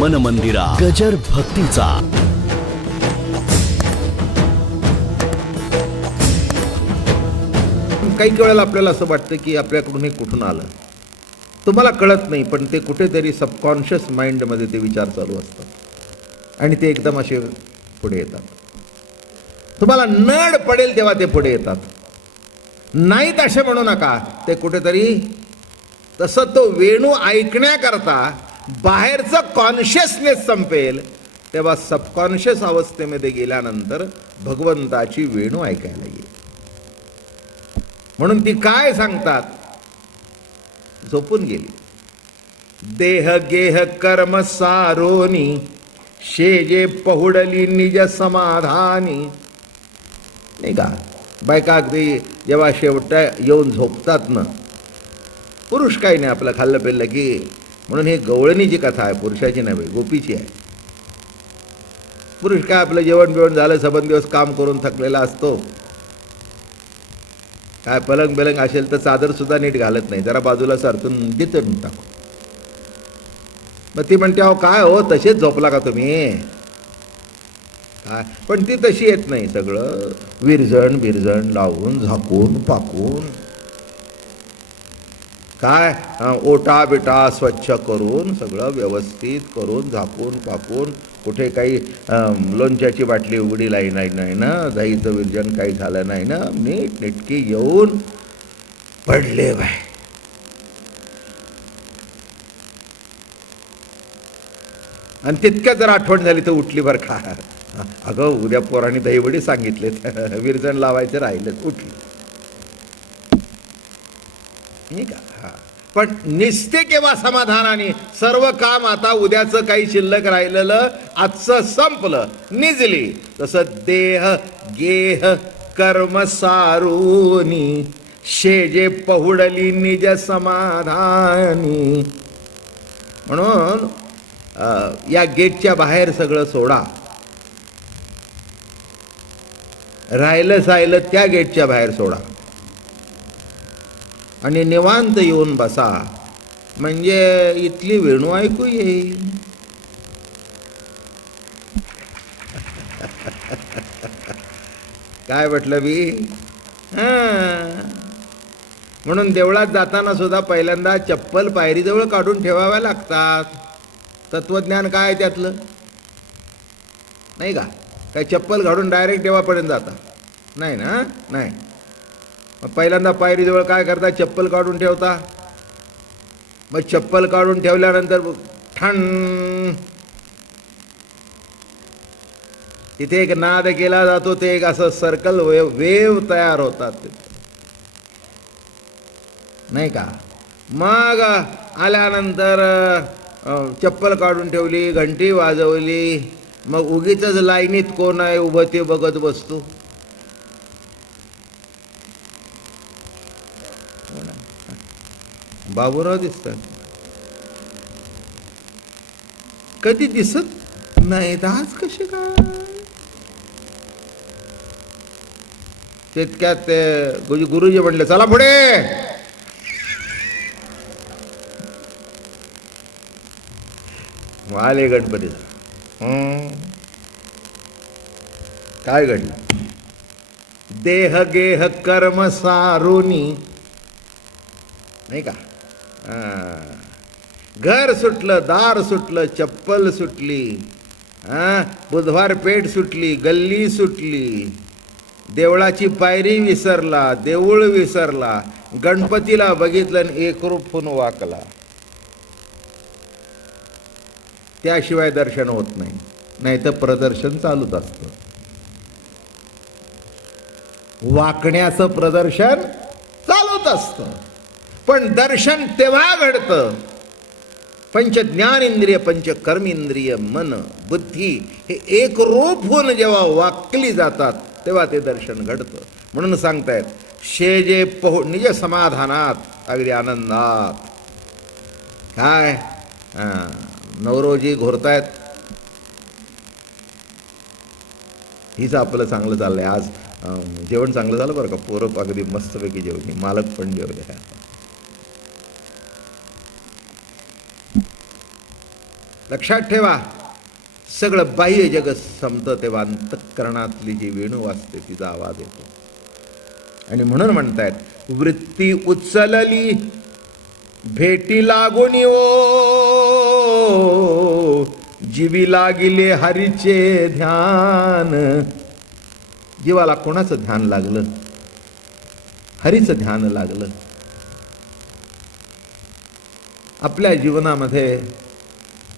मन मंदिरा गजर भक्तीचा. काही वेळेला आपल्याला असं वाटतं की आपल्याकडून हे कुठून आलं, तुम्हाला कळत नाही, पण ते कुठेतरी सबकॉन्शियस माइंडमध्ये ते विचार चालू असतात आणि ते एकदम असे पुढे येतात. तुम्हाला नड पडेल तेव्हा ते पुढे येतात. नाहीत असे म्हणू नका, ते कुठेतरी तसं तो वेणू ऐकण्याकरता बाहेरचं कॉन्शियसनेस संपेल तेव्हा सबकॉन्शियस अवस्थेमध्ये गेल्यानंतर भगवंताची वेणू ऐकायला येईल. म्हणून ती काय सांगतात, झोपून गेली. देह गेह कर्म सारोनी शेजे पहुडली निज समाधानी. नाही का, बायका अगदी जेव्हा शेवटा येऊन झोपतात ना, पुरुष काही नाही, आपलं खाल्लं पेल्लं की, म्हणून ही गवळणीची कथा आहे, पुरुषाची नाही, गोपीची आहे. पुरुष काय आपलं जेवण बिवण झालं, सबंध दिवस काम करून थकलेला असतो, काय पलंग बिलंग असेल तर चादर सुद्धा नीट घालत नाही, जरा बाजूला सारतून देतं टाकू. मग ती म्हणते, अहो काय हो तसेच झोपला का तुम्ही काय? पण ती तशी येत नाही, सगळं विरजण बिरजण लावून झाकून पाकून काय ओटा बिटा स्वच्छ करून सगळं व्यवस्थित करून झाकून पाकून, कुठे काही लोणच्याची बाटली उघडी नाही ना, दहीचं विरजन काही झालं नाही ना, नीट नेटकी येऊन पडले बाय. आणि तितक्या जर आठवण झाली तर उठली बरं का, अगं उद्या पोरांनी दहीवडी सांगितलेत, विरजण लावायचे राहिलेत, उठली. ठीक आहे. हा, पण निस्ते केव्हा समाधानाने, सर्व काम आता उद्याचं काही शिल्लक राहिलेलं आजचं संपलं, निजली. तसं देह गेह कर्म सारूनी शेजे पहुडली निज समाधानी. म्हणून या गेटच्या बाहेर सगळं सोडा, राहिलं सायलं त्या गेटच्या बाहेर सोडा आणि निवांत येऊन बसा, म्हणजे इथली वेणू ऐकू येईल. काय म्हटलं मी? म्हणून देवळात जाताना सुद्धा पहिल्यांदा चप्पल पायरीजवळ काढून ठेवाव्या लागतात. तत्वज्ञान काय त्यातलं नाही का? काय चप्पल काढून डायरेक्ट देवापर्यंत जाता नाही ना? नाही. मग पहिल्यांदा पायरीजवळ काय करता, चप्पल काढून ठेवता. मग चप्पल काढून ठेवल्यानंतर ठण तिथे एक नाद केला जातो, ते एक असं सर्कल वेव तयार होतात नाही का? मग आल्यानंतर चप्पल काढून ठेवली, घंटी वाजवली, मग उगीच लाईनीत कोण आहे उभं ते बघत बसतो. बाबूराव दिसतात, कधी दिसत नाही, आज कसे काय? तितक्यात ते गुरुजी म्हणले, चला पुढे. आले गणपती. काय घडलं? देह गेह कर्म सारुनी नाही का? घर सुटलं, दार सुटलं, चप्पल सुटली, बुधवार पेठ सुटली, गल्ली सुटली, देवळाची पायरी विसरला, देऊळ विसरला, गणपतीला बघितलं आणि एकरूप होऊन वाकला. त्याशिवाय दर्शन होत नाही, नाही तर प्रदर्शन चालूच असतं. वाकण्याचं प्रदर्शन चालूच असतं. पण दर्शन तेव्हा घडतं, पंच ज्ञानेंद्रिय पंच कर्मेंद्रिय मन बुद्धी हे एक रूप होऊन जेव्हा वाकली जातात तेव्हा ते दर्शन घडतं. म्हणून सांगतायत, शेजे निज समाधानात, अगदी आनंदात. काय नवरोजी घोरतायत, हीच आपलं चांगलं चाललंय. आज जेवण चांगलं झालं बरं का, पोरं अगदी मस्तपैकी जेवली, मालक पण जेवले. लक्षात ठेवा, सगळं बाह्य जग संपतं तेव्हा अंतःकरणातली जी वेणू वाजते तिचा आवाज येतो. आणि म्हणून म्हणतायत वृत्ती उचलली भेटी लागोनी ओ, जीवी लागिले हरीचे ध्यान. जीवाला कोणाचं ध्यान लागलं? हरीचं ध्यान लागलं. आपल्या जीवनामध्ये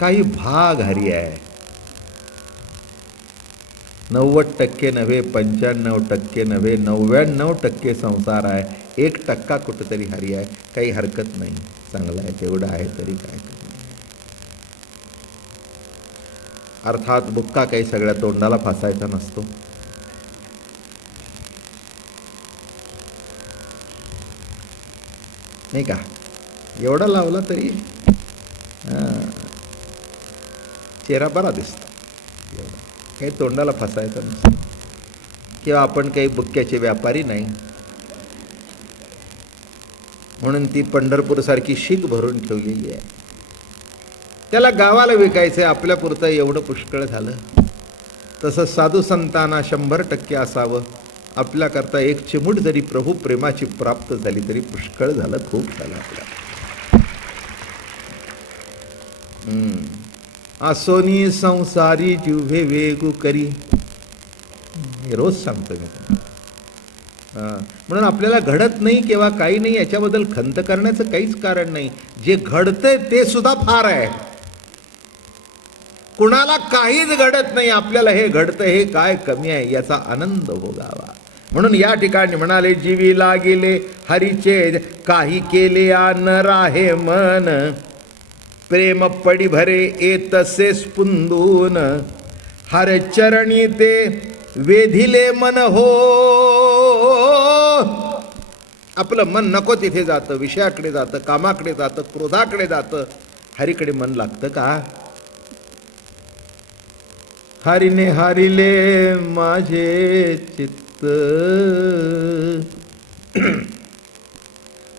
काही भाग हरी आहे. 90% नव्हे, 95% नव्हे, 99% संसार आहे. 1% कुठेतरी हरी आहे. काही हरकत नाही, चांगलं आहे, तेवढं आहे तरी काय. अर्थात बुक्का काही सगळ्या तोंडाला फासायचा नसतो. नाही का? एवढा लावला तरी चेहरा बरा दिसतो. काही तोंडाला फसायचं नसतं. किंवा आपण काही बुक्क्याचे व्यापारी नाही, म्हणून ती पंढरपूरसारखी शीख भरून ठेवलेली आहे. त्याला गावाला विकायचं आहे, आपल्यापुरतं एवढं पुष्कळ झालं. तसं साधू संतांना 100% असावं. आपल्याकरता एक चिमूट जरी प्रभू प्रेमाची प्राप्त झाली तरी पुष्कळ झालं, खूप झालं आपल्या. आसोनी संसारी जिव्हे वेगू करी, हे रोज सांगतो मी. म्हणून आपल्याला घडत नाही किंवा काही नाही याच्याबद्दल खंत करण्याचं काहीच कारण नाही. जे घडतंय ते सुद्धा फार आहे. कुणाला काहीच घडत नाही, आपल्याला हे घडतं हे काय कमी आहे याचा आनंद भोगावा. म्हणून या ठिकाणी म्हणाले जीवी लागिले हरीचे, काही केले न राहे मन, प्रेम पडी भरे येतसे स्पुंदून, हर चरणी ते वेधिले मन हो. आपलं मन नको तिथे जातं, विषयाकडे जातं, कामाकडे जातं, क्रोधाकडे जातं. हरीकडे मन लागतं का? हरीने हारिले माझे चित्त,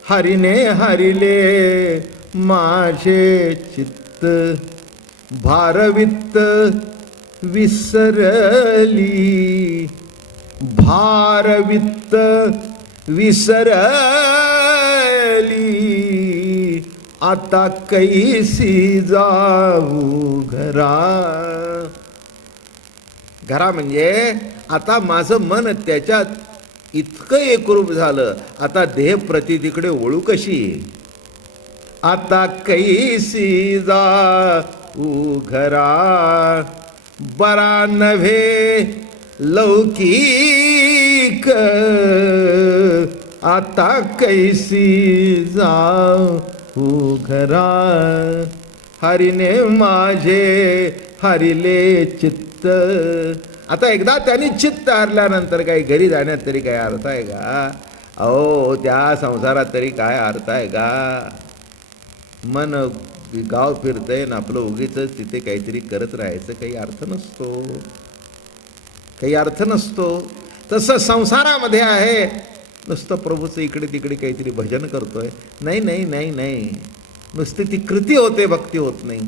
हरीने हारिले माझे चित्त, भारवित्त विसरली, भारवित्त विसरली, आता कैसी जाऊ घरा. घरा म्हणजे आता माझं मन त्याच्यात इतकं एकरूप झालं, आता देह प्रतितीकडे ओळू कशी. आता कैसी जाऊ घरा, बरा नव्हे लौकिक, आता कैसी जाऊ घरा. हरीने माझे हरिले चित्त. आता एकदा त्यांनी चित्त हरल्यानंतर काही घरी जाण्यात तरी काय अर्थ आहे का? अहो, त्या संसारात तरी काय अर्थ आहे का? मन गाव फिरतंय ना आपलं उगीच तिथे काहीतरी करत राहायचं काही अर्थ नसतो, काही अर्थ नसतो. तसं संसारामध्ये आहे, नुसतं प्रभूचं इकडे तिकडे काहीतरी भजन करतोय. नाही नाही नाही नाही, नुसती ती कृती होते, भक्ती होत नाही.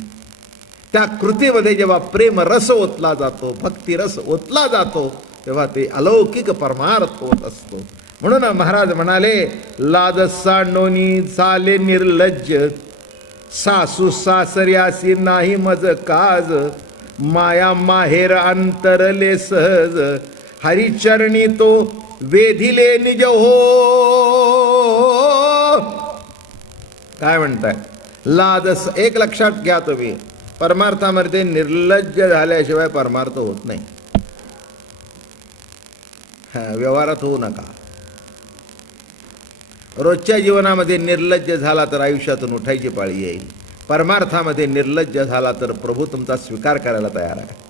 त्या कृतीमध्ये जेव्हा प्रेम रस ओतला जातो, भक्ती रस ओतला जातो, तेव्हा ते अलौकिक परमार्थ होत असतो. म्हणून महाराज म्हणाले लाज सांडोनी झाले निर्लज्ज, सासू सासऱ्यासी नाही मज काज, माया माहेर अंतरले सहज, हरिचरणी तो वेधिले निज हो. काय म्हणताय? लाज. एक लक्षात घ्या तुम्ही, परमार्थामध्ये निर्लज्ज झाल्याशिवाय परमार्थ होत नाही. व्यवहारात होऊ नका. रोजच्या जीवनामध्ये निर्लज्ज झाला तर आयुष्यातून उठायची पाळी येईल. परमार्थामध्ये निर्लज्ज झाला तर प्रभू तुमचा स्वीकार करायला तयार आहे.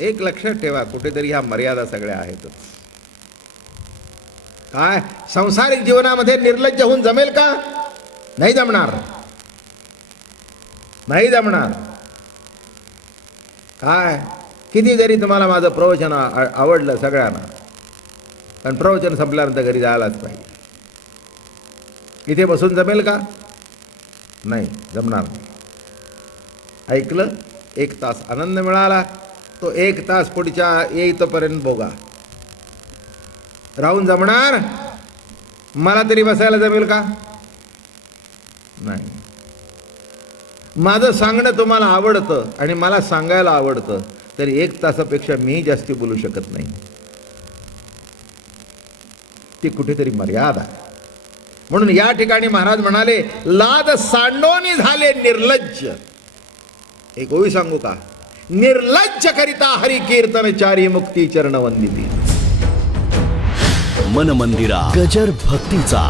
एक लक्षात ठेवा, कुठेतरी ह्या मर्यादा सगळ्या आहेतच. काय सांसारिक जीवनामध्ये निर्लज्ज होऊन जमेल का? नाही जमणार, नाही जमणार. काय किती जरी तुम्हाला माझं प्रवचन आवडलं सगळ्यांना, पण प्रवचन संपल्यानंतर घरी जायलाच पाहिजे. इथे बसून जमेल का? नाही, जमणार नाही. ऐकलं? 1 तास आनंद मिळाला, तो 1 तास पुढच्या येईतपर्यंत भोगा. राहून जमणार? मला तरी बसायला जमेल का? नाही. माझं सांगणं तुम्हाला आवडतं आणि मला सांगायला आवडतं, तरी 1 तासापेक्षा मी जास्ती बोलू शकत नाही. ती कुठेतरी मर्यादा आहे. म्हणून या ठिकाणी महाराज म्हणाले, लाद सांडोनी झाले निर्लज्ज. एक ओवी सांगू का? निर्लज्ज करिता हरी कीर्तन चारी मुक्ती चरण वंदिती. मन मंदिरा गजर भक्तीचा.